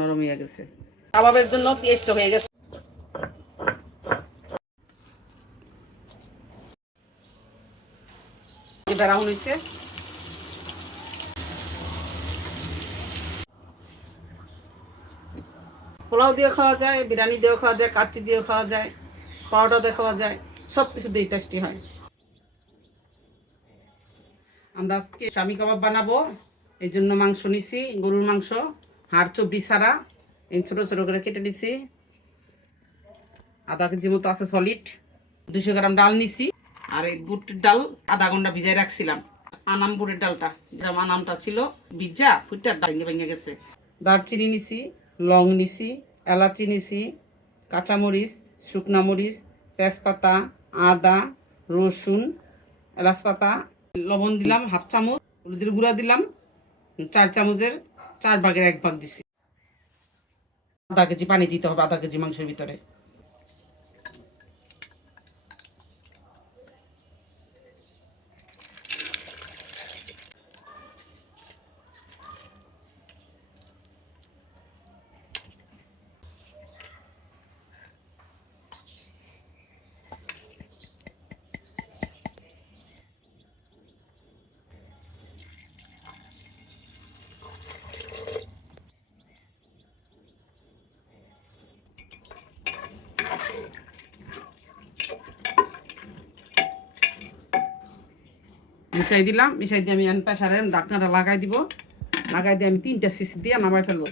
নরম হয়ে গেছে, কাবাবের জন্য পেস্ট হয়ে গেছে। ব্রাউন হয়েছে। পোলাও দিয়ে খাওয়া যায়, বিরিয়ানি দিয়েও খাওয়া যায়, কাচ্চি দিয়েও খাওয়া যায়, পাউডার দিয়ে খাওয়া যায়, সব কিছু দিয়ে টেস্টি হয়। আমরা আজকে স্বামী কাবাব বানাবো, এই জন্য মাংস নিছি, গরুর মাংস, হাড় চর্বি ছাড়া। এই ছোটো ছোটো করে কেটে নিছি। আধা কেজি মতো আছে সলিড। 200 গ্রাম ডাল নিছি। আর এই বুটের ডাল আধা ঘন্টা ভিজাই রাখছিলাম। আনাম বুটের ডালটা, যেটা আনামটা ছিল ভিজা ফুটার ভেঙে ভেঙে গেছে। দারচিনি নিছি, লং নিছি, এলাচি নিছি, কাঁচামরিচ, শুকনা মরিচ, তেজপাতা, আদা, রসুন, এলাচ পাতা, লবণ দিলাম হাফ চামচ, হলুদের গুঁড়া দিলাম 4 চামচের 4 ভাগের 1 ভাগ দিছি। আধা কেজি পানি দিতে হবে আধা কেজি মাংসের ভিতরে। মিশাই দিলাম, মিশাই দিয়ে আমি প্রেসারের ঢাকনাটা লাগাই দিব। লাগাই দিয়ে আমি 3টা সিসি দিয়ে নামাই ফেলবো।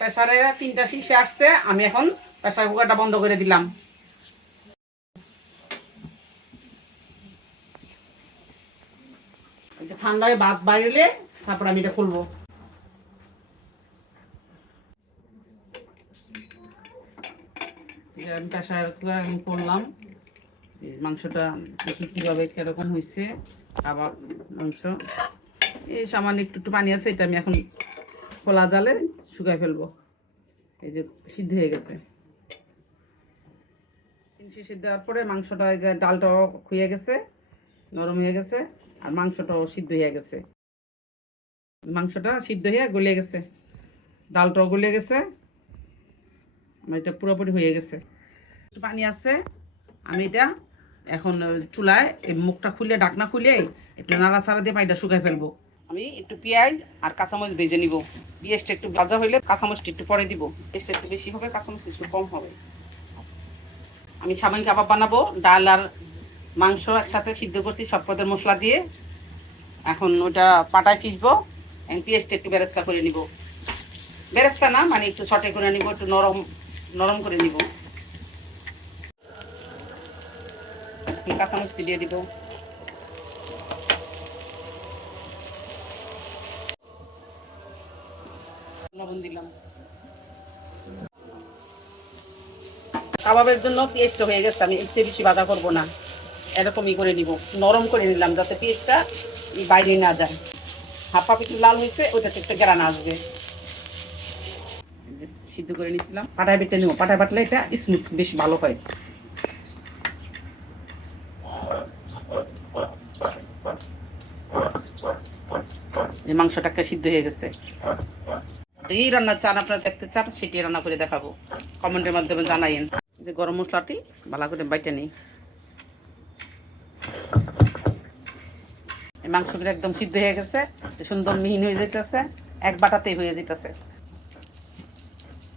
প্রেসারে 3টা শীষে আসছে, আমি এখন প্রেসার কুকারটা বন্ধ করে দিলাম। ঠান্ডা হয়ে ভাত বাইরে তারপর আমি এটা খুলবো। প্রেসার কুকার আমি করলাম। মাংসটা দেখি কীভাবে কীরকম হয়েছে। আবার মাংস এই সামান্য একটু একটু পানি আছে, এটা আমি এখন খোলা জালে শুকাই ফেলবো। এই যে সিদ্ধ হয়ে গেছে। সিদ্ধ দেওয়ার পরে মাংসটা, এই যে ডালটাও খুয়ে গেছে, নরম হয়ে গেছে, আর মাংসটাও সিদ্ধ হয়ে গেছে। মাংসটা সিদ্ধ হয়ে গলে গেছে, ডালটাও গলে গেছে, আমার এটা পুরোপুরি হয়ে গেছে। একটু পানি আছে, আমি এটা এখন চুলায় এই মুখটা খুলে ঢাকনা খুলে একটু নাড়াচাড়া দিয়ে পানিটা শুকাই ফেলবো। আমি একটু পেঁয়াজ আর কাঁচামরিচ ভেজে নিব। পেঁয়াজটা একটু ভাজা হইলে কাঁচামরিচটা একটু পরে দিব। পেঁয়াজটা একটু বেশি হবে, কাঁচামরিচ একটু কম হবে। আমি সামান্য কাবাব বানাবো, ডাল আর মাংস একসাথে সিদ্ধ করছি সব পদের মশলা দিয়ে। এখন ওটা পাটায় পিসবো। পেঁয়াজটা একটু বেরেস্তা করে নিব, বেরেস্তা না মানে একটু সটে করে নিব, একটু নরম নরম করে নিব। কাঁচামরিচ দিয়ে দিব। লবণ দিলাম। কাবাবের জন্য পেস্ট হয়ে গেছে, আমি এর চেয়ে বেশি বাধা করবো না, এরকমই করে নিব, নরম করে নিলাম যাতে পেস্টটা বাইরে না যায়। হাফ একটু লাল হয়েছে, ওইটাতে একটু গ্রান আসবে। সিদ্ধ করে নিয়েছিলাম, পাটায় বেটে নেব। পাটায় বাটলে এটা স্মুথ বেশ ভালো হয়। এই মাংসটা একটা সিদ্ধ হয়ে গেছে। এই রান্নার চান আপনারা দেখতে চান, সেটি রান্না করে দেখাবো, কমেন্টের মাধ্যমে জানাইন। যে গরম মশলাটি ভালো করে বাইটে নিই। এই মাংসগুলো একদম সিদ্ধ হয়ে গেছে, সুন্দর মিহিন হয়ে যেতেছে, এক বাটাতেই হয়ে যেতেছে।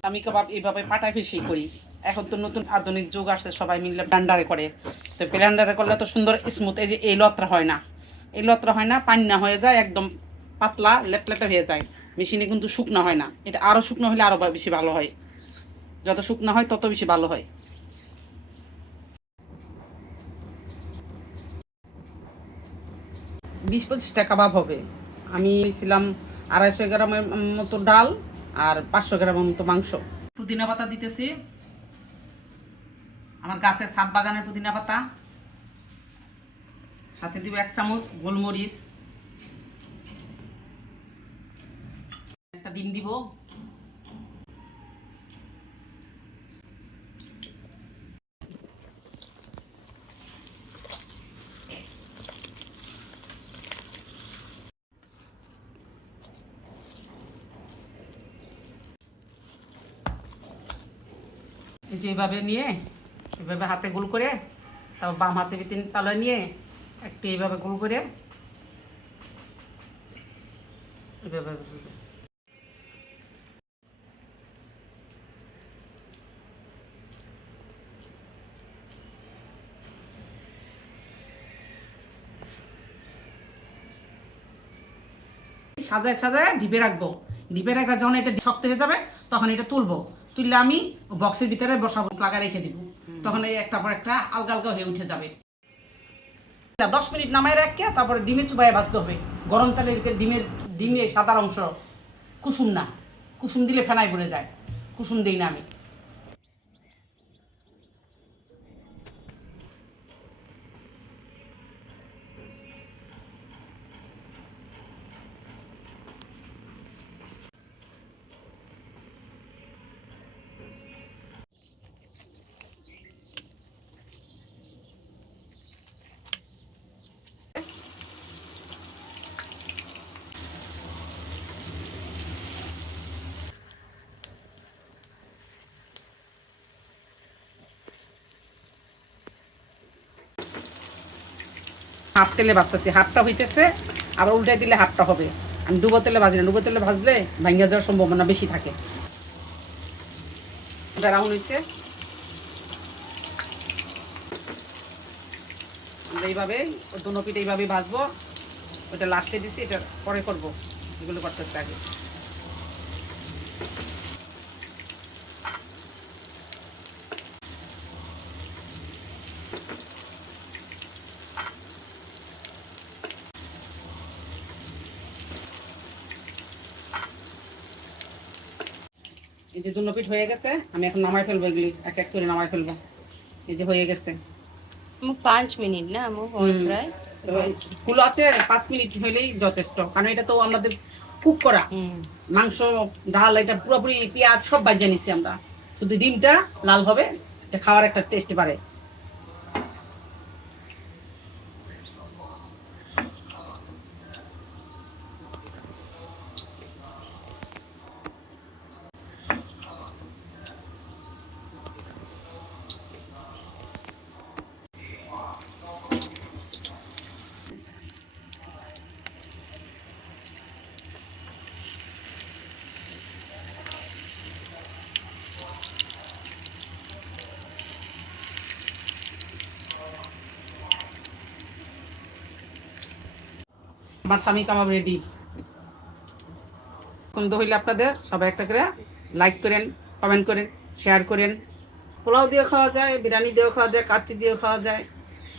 আমি কাবাব এইভাবে পাটায় ফেসি করি। এখন তো নতুন আধুনিক যুগ আসছে, সবাই মিলে ব্লেন্ডারে করে। তো ব্লেন্ডারে করলে তো সুন্দর স্মুথ, এই যে এই লতরা হয় না, এই লতরা হয় না, পানি না হয়ে যায়, একদম পাতলা লেটলেটে হয়ে যায়। মেশিনে কিন্তু শুকনো হয় না, এটা আরও শুকনো হলে আরও বেশি ভালো হয়। যত শুকনো হয় তত বেশি ভালো হয়। 20-25টা কাবাব হবে। আমি নিয়েছিলাম 250 গ্রামের মতো ডাল আর 500 গ্রামের মতো মাংস। পুদিনা পাতা দিতেছি, আমার গাছের ছাদ বাগানের পুদিনা পাতা। সাথে দিব 1 চামচ গোলমরিচ, একটা ডিম দিব, যেভাবে নিয়ে এভাবে হাতে গোল করে, তারপর বাম হাতে ভিতরে তালা নিয়ে একটু এইভাবে গোল করে এভাবে সাজায় সাজায় ডিপে রাখবো। ডিপে রাখা যখন এটা শক্ত হয়ে যাবে তখন এটা তুলবো, তুললে আমি বক্সের ভিতরে বসাবো, লাগা রেখে দিব। তখন এই একটা পর একটা আলগা আলগা হয়ে উঠে যাবে। 10 মিনিট নামায় রাখকে তারপরে ডিমে চুবাইয়ে বাঁচতে হবে। গরম তেলের ভিতরে ডিমের সাদার অংশ, কুসুম না, কুসুম দিলে ফেনাই পড়ে যায়, কুসুম দিই না আমি। হাফ তেলে ভাজতেছি, হাফটা হইতেছে, আবার উল্টাই দিলে হাফটা হবে। আমি ডুবো তেলে ভাজি না, ডুবো তেলে ভাজলে ভাঙ্গা যাওয়ার সম্ভাবনা বেশি থাকে। রাউন্ড হয়েছে, এইভাবে দুনো পিঠে এইভাবে ভাজবো। ওটা লাস্টে দিচ্ছি, এটা পরে করবো, এগুলো করতে আগে। এই যে দুনো পিঠ হয়ে গেছে, আমি এখন নামাই ফেলবো, এগুলি এক এক করে নামাই ফেলবো। এই যে হয়ে গেছে 5 মিনিট না প্রায় ফুল আছে, 5 মিনিট হলেই যথেষ্ট। কারণ এটা তো আমাদের কুক করা মাংস, ডাল, এটা পুরোপুরি পেঁয়াজ সব বাজিয়ে নিছি আমরা, শুধু ডিমটা লাল হবে, এটা খাওয়ার একটা টেস্ট বাড়ে। আমার স্বামী কাবাব রেডি। পছন্দ হইলে আপনাদের সবাই একটা করে লাইক করেন, কমেন্ট করেন, শেয়ার করেন। পোলাও দিয়ে খাওয়া যায়, বিরিয়ানি দিয়েও খাওয়া যায়, কাচ্চি দিয়েও খাওয়া যায়,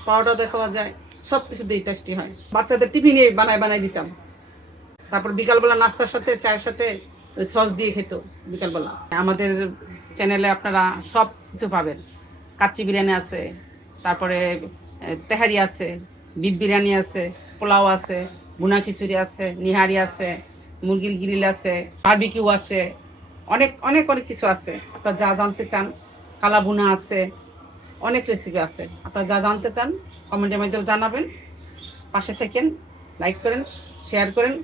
পাউডার দিয়ে খাওয়া যায়, সব কিছু দিয়ে টেস্টি হয়। বাচ্চাদের টিফিনে বানাই দিতাম। তারপর বিকালবেলা নাস্তার সাথে, চায়ের সাথে ওই সস দিয়ে খেত বিকালবেলা। আমাদের চ্যানেলে আপনারা সব কিছু পাবেন। কাচ্চি বিরিয়ানি আছে, তারপরে তেহারি আছে, বিফ বিরিয়ানি আছে, পোলাও আছে, ভুনা খিচুড়ি আছে, নিহারি আছে, মুরগির গ্রিল আছে, বারবিকিউ আছে, অনেক অনেক অনেক কিছু আছে। আপনারা যা জানতে চান, কালা ভুনা আছে, অনেক রেসিপি আছে। আপনারা যা জানতে চান কমেন্টের মাধ্যমে জানাবেন। পাশে থাকেন, লাইক করেন, শেয়ার করেন।